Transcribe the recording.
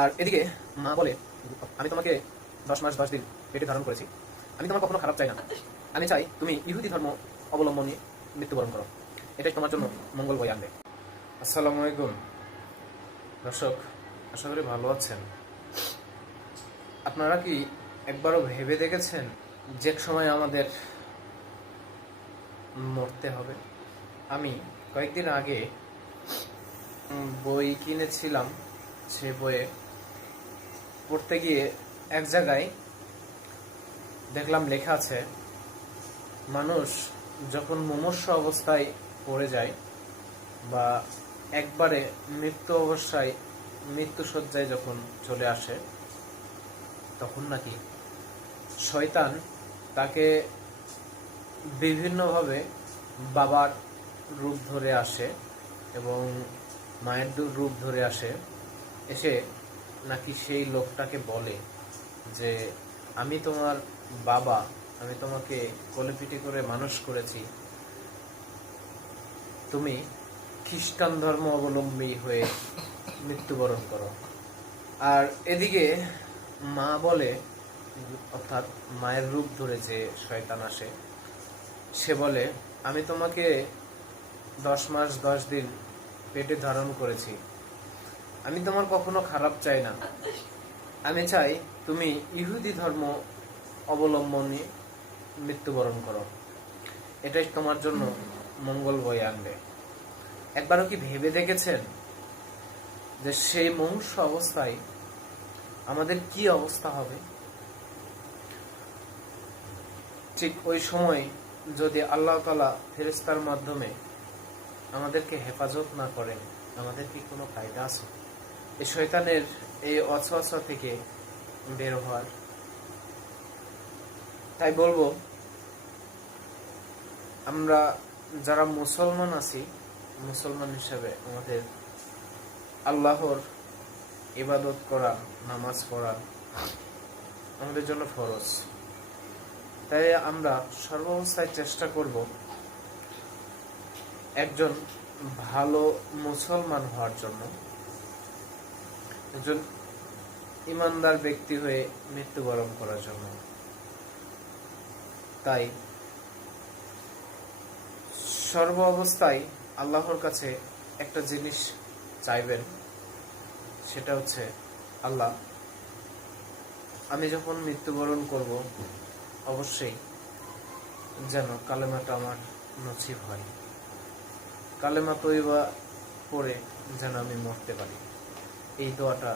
আর এদিকে মা বলে, আমি তোমাকে 10 মাস 10 দিন পেটে ধারণ করেছি, আমি তোমার কখনো খারাপ চাই না, আমি চাই তুমি ইহুদি ধর্ম অবলম্বন নিয়ে মৃত্যুবরণ করো, এটাই তোমার জন্য মঙ্গল বয়ে আনবে। আসসালামু আলাইকুম দর্শক, আশা করি ভালো আছেন। আপনারা কি একবারও ভেবে দেখেছেন যে এক সময় আমাদের মরতে হবে? আমি কয়েকদিন আগে বই কিনেছিলাম, সে বইয়ে পড়তে গিয়ে এক জায়গায় দেখলাম লেখা আছে, মানুষ যখন মুমূর্ষ অবস্থায় পড়ে যায় বা একবারে মৃত্যুশয্যায় যখন চলে আসে, তখন নাকি শয়তান তাকে বিভিন্নভাবে বাবার রূপ ধরে আসে এবং মায়ের রূপ ধরে আসে, এসে নাকি সেই লোকটাকে বলে যে আমি তোমার বাবা, আমি তোমাকে কোলেপিটি করে মানুষ করেছি, তুমি খ্রিস্টান ধর্ম অবলম্বী হয়ে মৃত্যুবরণ করো। আর এদিকে মা বলে, অর্থাৎ মায়ের রূপ ধরে যে শয়তান আসে, সে বলে আমি তোমাকে 10 মাস 10 দিন পেটে ধারণ করেছি, আমি তোমার কখনো খারাপ চাই না, আমি চাই তুমি ইহুদি ধর্ম অবলম্বনে মৃত্যুবরণ করো, এটাই তোমার জন্য মঙ্গল বয়ে আনবে। একবারও কি ভেবে দেখেছেন যে সেই মুমূর্ষ অবস্থায় আমাদের কি অবস্থা হবে? ঠিক ওই সময় যদি আল্লাহ তাআলা ফেরেশতার মাধ্যমে আমাদেরকে হেফাজত না করেন, আমাদের কি কোনো ফায়দা আছে এই শয়তানের এই অসওয়াসা থেকে বের হওয়ার? তাই বলবো, আমরা যারা মুসলমান আছি, মুসলমান হিসেবে আমাদের আল্লাহর ইবাদত করা, নামাজ পড়া আমাদের জন্য ফরজ। তাই আমরা সর্বাবস্থায় চেষ্টা করব একজন ভালো মুসলমান হওয়ার জন্য, একজন ইমানদার ব্যক্তি হয়ে মৃত্যুবরণ করার জন্য। তাই সর্ব অবস্থায় আল্লাহর কাছে একটা জিনিস চাইবেন, সেটা হচ্ছে, আল্লাহ, আমি যখন মৃত্যুবরণ করব অবশ্যই যেন কালেমাটা আমার নসিব হয়, কালেমা তৈবা পড়ে যেন আমি মরতে পারি, এই দোয়াটা